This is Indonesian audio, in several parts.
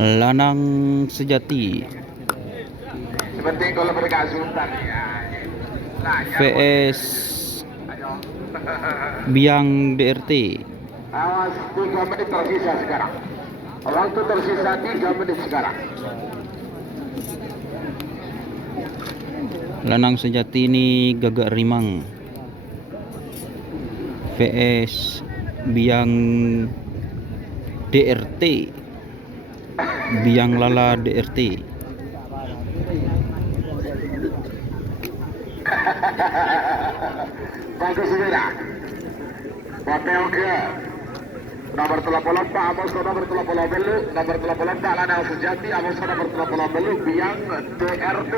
Lanang Sejati Seperti kalau mereka sultan ya. vs Biang DRT. Awas 3 menit tersisa sekarang. Waktu tersisa 3 menit sekarang. Lanang Sejati ini Gagak Rimang vs Biang DRT, Biang Lala DRT. Bagus merah. Papel ke nomor 34 Amos nomor 38 nomor 34 Lanang Sejati Amos nomor 38 Biang DRT.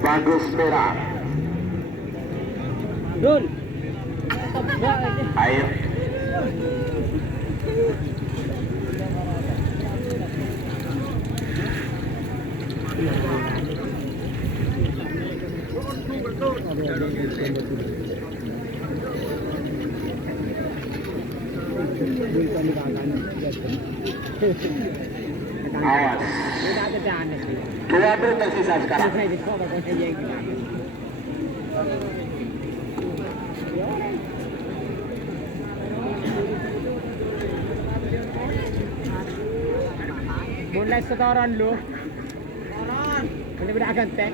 Bagus merah. Air. Awas. 2 menit tersisa sekarang. Mulai setoran lu. Bener-bener ganteng.